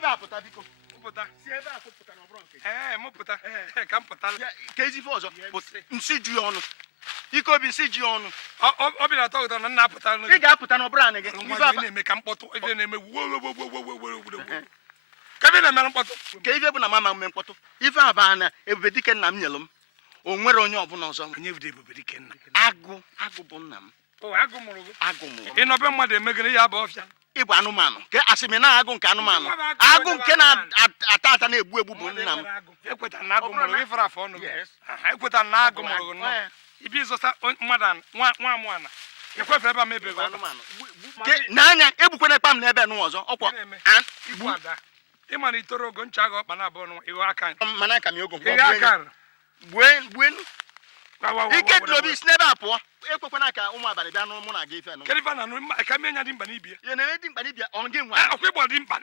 ebe a pụta biko. Pụta. Si ebe a pụta na ọbụrụ nke. Mụ pụta. Ka m pụta. Ka ezi ife ọzọ. Nsi ju ya ọnụ. Ike obi nsi ji ọnụ. Obi na-atọ ụtọ na nna apụta. Ị ga-apụta na ọbụrụ anị gị. Ife na-eme ka mkpọtụ. Ife na-eme ka ebe na-eme mkpọtụ. Ka ife bụ na mama mme mkpọtụ. Ife a baa na Ebubedike nna m nyelụ m. O nwere onye ọbụla ọzọ. Onye bụ Ebubedike nna. Agụ bụ nna m. Agụ mụrụ gị. Agụ mụrụ. Ị nọbe mmadụ emegide ya bụ ọfịa. Ịbụ anụmanụ. Ka asịmị na agụ nke anụmanụ. Agụ nke na-ata ata na-egbu egbu bụ nna m. Ekweta na agụ mụrụ gị fara afọ ọnụ gị. Ekweta na agụ mụrụ gị nọ. Ibi ịzọta mmadụ nwa amụ ana. Ekwefe ebe a mebeghị anụmanụ. N'anya egbukwana ekpa m n'ebe nụ ọzọ. Ọkwa ịma na itoro ogo ncha agha ọkpa na abụọ nwa ịghọ aka. Mana aka m ogo gbuenu. Ike dị obi si n'ebe a pụọ. Ekwekwana ka ụmụ abalị bịa n'ụmụ na aga ife nụ. Kedu ife na ka mmenya dị mkpa n'ibie? Ya na dị mkpa n'ibie ọ gị nwa. Ọkwa ịgbọ dị mkpa.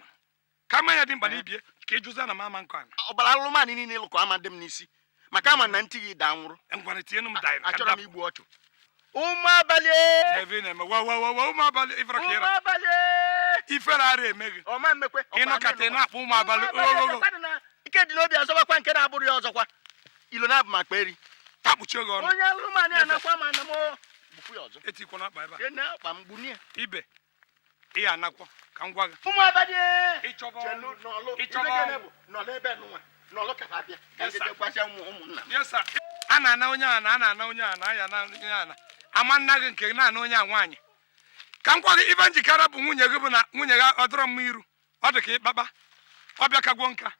Ka mmenya dị mkpa n'ibie ka ịjụza na mama nkọ ana. Ọbara alụmanụ niile ịlụkọ ama dị m n'isi. Maka ama na ntị gị daa nwụrụ. Ngwana tienu m daịrị. Achọrọ m igbu ọchụ. Ụmụ abalị. Ebe na-eme ụmụ abalị ifere ka ịra. Ụmụ abalị. Ifere ara eme gị. Ọma mmekwe. Ịnọkata ị na-akpọ ụmụ abalị. Ike dị n'obi ọzọkwa nke na-abụrụ ya ọzọkwa. Ilo na-abụ ma kperi. Takpuchi oge ọnụ. Onye alụmanụ anakwa ma na m bụkwu ya ọzọ. Etikwa n'akpa ebe a. Na-akpa m gbuni ya. Ibe. Ihe anakwa ka m gwa gị. Ụmụ abalị. Ịchọba ọlụ. Nọlụ ebe nụnwa. Nọlụ ka ha bịa. Ejekwasịa ụmụnna. Yes sir. A na-ana onye ana, a na-ana onye ana, ya na onye ana. Ama nna gị nke na-ana onye a nwaanyị. Ka m gwa gị ibe njikere bụ nwunye gị bụ na nwunye gị ọ dọrọ mma iru. Ọ dị ka ịkpakpa. Ọ bịa kagwo nka.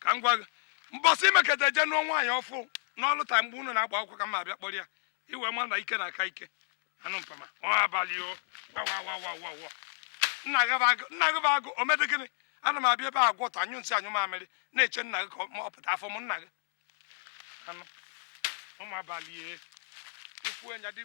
Ka m gwa gị. Mbọsị imeketa je nụọ nwaanyị ọfụ n'ọlụ taa mgbe unu na-agba akwụkwọ ka m abịa kpọrọ ya. Iwe ma na ike na-aka ike. Anụ mpama. Nwa abalị o. Wa. Nna gị bụ agụ o mede gịnị? Ana m abịa ebe a gwọtọ anyụ nsị anyụ mamịrị na-eche nna gị ka ọ pụta afọ m nna gị. Anụ. Ụmụ abalị ikwu enya dị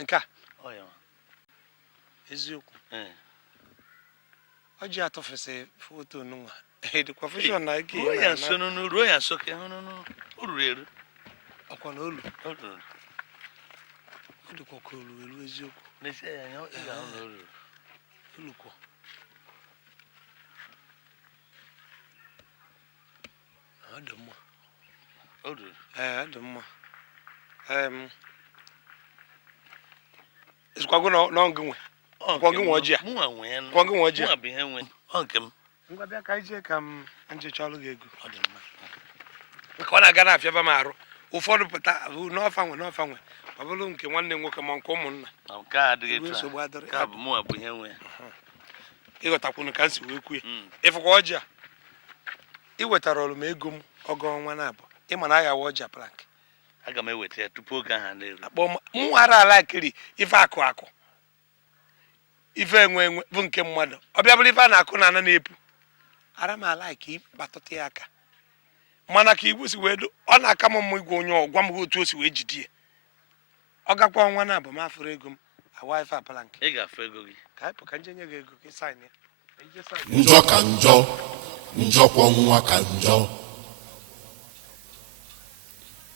nke eziokwu ọ ji atọfesị foto nwa edikwa fishọn na ike ya nso n'uru ya nso ka o ruru eru ọkwa na olu o ruru ọ dịkwa ka olu elu eziokwu n'ezie ya ị ga-ahụ na o ruru olukwo ọ dị mma o ruru ọ dị mma ịzụkwago na ọngị nwe ọgwọ gị nwe ọjị a ọgwọ gị nwe ọjị a bụ ihe nwe ọ nke m ngwa bịa ka ije ka m njecha ọrụ gị ego ọ dị mma maka ọ na-aga na-afịaba m arụ ụfọdụ pụta n'ọfa nwe ọ bụrụ nke nwanne nwoke ma nke ụmụnna nke a adịghị etu nsogbu adịrị a bụ mụ bụ ihe nwe ịghọtakwunu ka m si wee kwue ịfụkwa ọjị a ị wetara ọrụ m ego m ọgọ ọnwa na-abụ ịma na aghawa ọjị a plank aga m eweta ya tupu oge ahụ na-eru akpọ m ghara ala kiri ife akụ ife enwe bụ nke mmadụ ọ bịa bụrụ ife a na-akụ na ana na-epu ara m ala ka ịkpatụta ya aka mana ka igbo si wee do ọ na-aka m mma igwe onye ọgwa m otu o si wee jide ya ọ gakwa ọnwa na abụ m afụrụ ego m awa ife apala nke ị ga-afụ ego gị ka anyị pụ ka nje nye gị ego ka ị saịn ya njọ ka njọ njọkwọ nwa ka njọ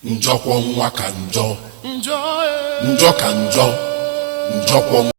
njọkwọ nwa ka njọ njọ ka njọ njọkwọ